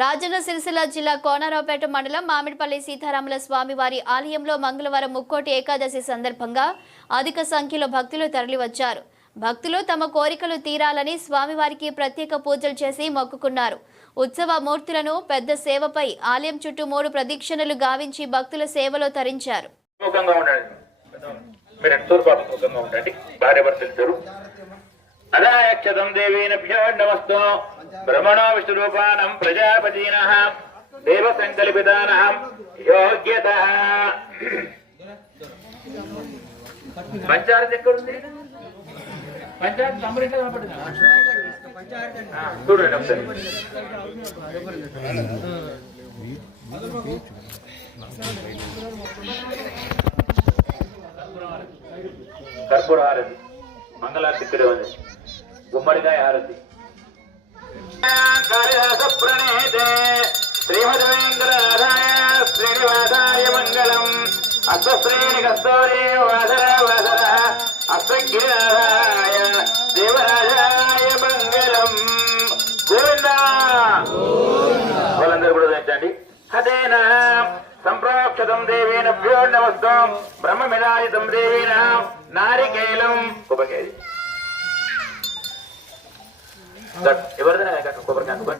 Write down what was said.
రాజన్న సిరిసిల్ల జిల్లా కోనరావుపేట మండలం మామిడిపల్లి సీతారాముల స్వామి వారి ఆలయంలో మంగళవారం ముక్కోటి ఏకాదశి సందర్భంగా అధిక సంఖ్యలో భక్తులు తరలివచ్చారు. భక్తులు తమ కోరికలు తీరాలని స్వామివారికి ప్రత్యేక పూజలు చేసి మొక్కుకున్నారు. ఉత్సవ మూర్తులను పెద్ద సేవపై ఆలయం చుట్టూ మూడు ప్రదక్షిణలు గావించి భక్తుల సేవలో తరించారు. అదాయక్షతం దేవీనభ్యో నమస్తో. బ్రహ్మణో విష్ణురూపానం ప్రజాపతీన. దేవ సంకల్పితాన యోగ్యత. పంచారతి ఎక్కడుంది? పంచాయతీ నంబర్ చూడండి ఒకసారి. కర్పూర హారతి. మంగళారతి ఉంది గుమ్మడికాయ హారతి గోవిందా! వాళ్ళందరూ కూడా ధరించండి హతేన సంప్రోక్షతం దేవేన భ్యో నమస్తం బ్రహ్మమిదాయితం దేవేన నారికేలం కొబ్బరికాయ ఎవరిదైనా కొబ్బరికాయ